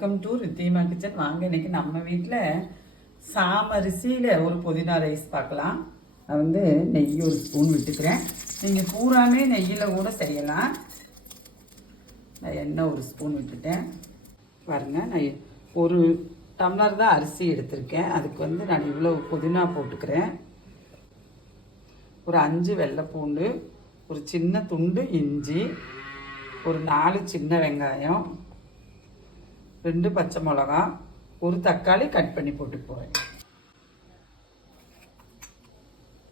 Welcome to Ridhima kitchen. வாங்க, இன்னைக்கு நம்ம வீட்டில் சாமரிசியில் ஒரு புதினா ரைஸ் பார்க்கலாம். நான் வந்து நெய் ஒரு ஸ்பூன் விட்டுக்கிறேன். நீங்கள் பூராமே நெய்யில் கூட செய்யலாம். நான் எண்ணெய் ஒரு ஸ்பூன் விட்டுட்டேன். பாருங்கள், நான் ஒரு டம்ளர் தான் அரிசி எடுத்திருக்கேன். அதுக்கு வந்து நான் இவ்வளோ புதினா போட்டுக்கிறேன். ஒரு 5 வெள்ளைப்பூண்டு, ஒரு சின்ன துண்டு இஞ்சி, ஒரு 4 சின்ன வெங்காயம், 2 பச்சை மிளகா, ஒரு தக்காளி கட் பண்ணி போட்டு போகிறேன்.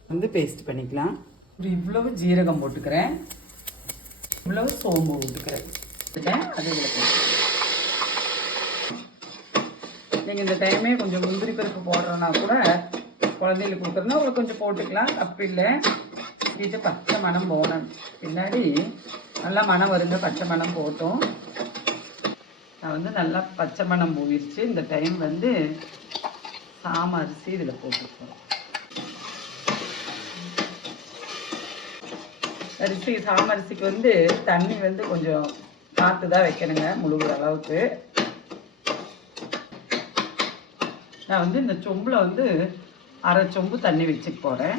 வந்து பேஸ்ட் பண்ணிக்கலாம். ஒரு இவ்வளவு ஜீரகம் போட்டுக்கிறேன், இவ்வளவு சோம்பு போட்டுக்கிறேன். அது நீங்கள் இந்த டைமே கொஞ்சம் முந்திரி பருப்பு போடுறோன்னா கூட குழந்தைகளுக்கு கொடுக்குறதுனா அவ்வளோ கொஞ்சம் போட்டுக்கலாம், தப்பு இல்லை. இது பச்சை மணம் போனேன் பின்னாடி நல்லா மணம் வருங்க. பச்சை மணம் போட்டோம். நான் வந்து நல்லா பச்சை மணம் போயிடுச்சு. இந்த டைம் வந்து சாம அரிசி இதில் போட்டுருக்கோம். சாம அரிசிக்கு வந்து தண்ணி வந்து கொஞ்சம் பார்த்து தான் வைக்கணுங்க, முழுகிற அளவுக்கு. நான் வந்து இந்த சொம்பில் வந்து அரை சொம்பு தண்ணி வச்சுக்க போகிறேன்,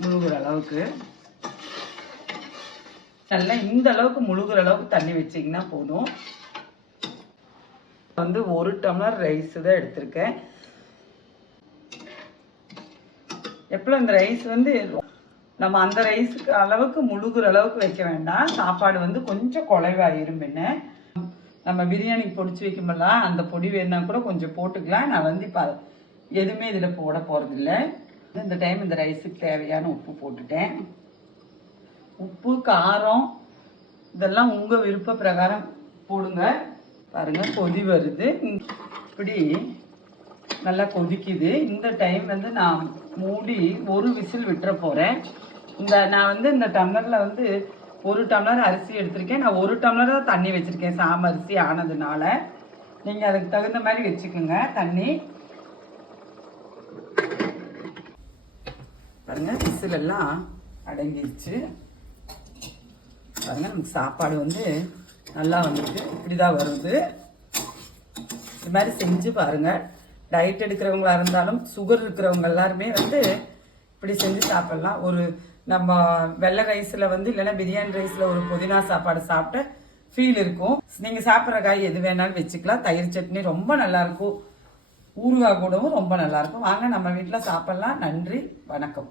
முழுகிற அளவுக்கு. நல்லா இந்த அளவுக்கு முழுகிற அளவுக்கு தண்ணி வச்சிங்கன்னா போதும். வந்து 1 டம்ளர் ரைஸ் தான் எடுத்திருக்கேன். எப்போ இந்த ரைஸ் வந்து நம்ம அந்த ரைஸுக்கு அளவுக்கு முழுகிற அளவுக்கு வைக்க வேண்டாம். சாப்பாடு வந்து கொஞ்சம் குறைவாயிரும். பின்ன நம்ம பிரியாணிக்கு பொடிச்சு வைக்கும்போதெல்லாம் அந்த பொடி வேணா கூட கொஞ்சம் போட்டுக்கலாம். நான் வந்து இப்போ எதுவுமே இதில் போட போகிறதில்ல. இந்த டைம் இந்த ரைஸுக்கு தேவையான உப்பு போட்டுட்டேன். உப்பு காரம் இதெல்லாம் உங்கள் விருப்ப பிரகாரம் போடுங்க. பாருங்கள், கொதி வருது. இப்படி நல்லா கொதிக்குது. இந்த டைம் வந்து நான் மூடி ஒரு விசில் விட்டுற போகிறேன். நான் வந்து இந்த டம்ளரில் வந்து 1 டம்ளர் அரிசி எடுத்திருக்கேன். நான் 1 டம்ளர் தான் தண்ணி வச்சுருக்கேன், சாம அரிசி ஆனதுனால. நீங்கள் அதுக்கு தகுந்த மாதிரி வச்சுக்கோங்க தண்ணி. பாருங்கள், விசில் எல்லாம் அடங்கிடுச்சு. பாருங்கள், நமக்கு சாப்பாடு வந்து நல்லா வந்துட்டு இப்படி தான் வருது. இது மாதிரி செஞ்சு பாருங்கள். டயட் எடுக்கிறவங்களா இருந்தாலும் சுகர் இருக்கிறவங்க எல்லாருமே வந்து இப்படி செஞ்சு சாப்பிட்லாம். ஒரு நம்ம வெள்ளை ரைஸில் வந்து இல்லைன்னா பிரியாணி ரைஸில் ஒரு புதினா சாப்பாடு சாப்பிட்ட ஃபீல் இருக்கும். நீங்கள் சாப்பிட்ற காய் எது வேணாலும் வச்சுக்கலாம். தயிர் சட்னி ரொம்ப நல்லாயிருக்கும், ஊறுகாய் கூடவும் ரொம்ப நல்லாயிருக்கும். வாங்க, நம்ம வீட்டில் சாப்பிட்லாம். நன்றி, வணக்கம்.